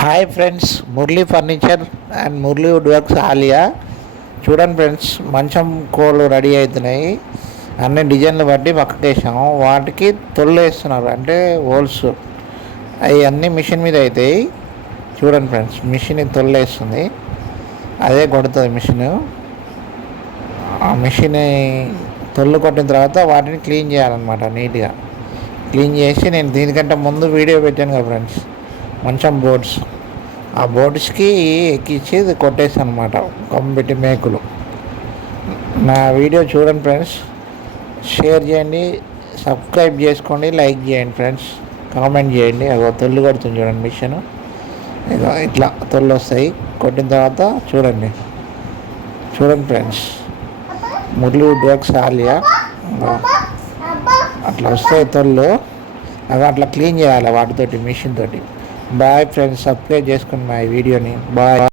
Hi friends, Murali furniture and Murali wood works Alia. చూడండి friends, మంచం కోళ్ళు రెడీ అవుతున్నాయి. అన్ని డిజైన్లు బట్టి పక్కకేసాము. వాటికి తొళ్ళు వేస్తున్నారు, అంటే హోల్స్. అవి అన్నీ మిషన్ మీద అవుతాయి. చూడండి ఫ్రెండ్స్, మిషన్ తొళ్ళు వేస్తుంది, అదే కొడుతుంది మిషన్. ఆ మిషన్ తొళ్ళు కొట్టిన తర్వాత వాటిని క్లీన్ చేయాలన్నమాట. నీట్గా క్లీన్ చేసి, నేను దీనికంటే ముందు వీడియో పెట్టాను కదా ఫ్రెండ్స్, మంచం బోర్డ్స్. ఆ బోర్డ్స్కి ఎక్కించి కొట్టేసాను అనమాట, కంపెట్టి మేకులు. నా వీడియో చూడండి ఫ్రెండ్స్, షేర్ చేయండి, సబ్స్క్రైబ్ చేసుకోండి, లైక్ చేయండి ఫ్రెండ్స్, కామెంట్ చేయండి. అగో తొల్లు కొడుతుంది చూడండి మిషన్. ఇగో ఇట్లా తొల్లు వస్తాయి. కొట్టిన తర్వాత చూడండి friends, Murali wood works Alia. అట్లా వస్తాయి తొల్లు. అవి అట్లా క్లీన్ చేయాలి వాటితోటి, మిషన్ తోటి. బాయ్ ఫ్రెండ్స్, సబ్స్క్రైబ్ చేసుకుని మా వీడియోని. బాయ్.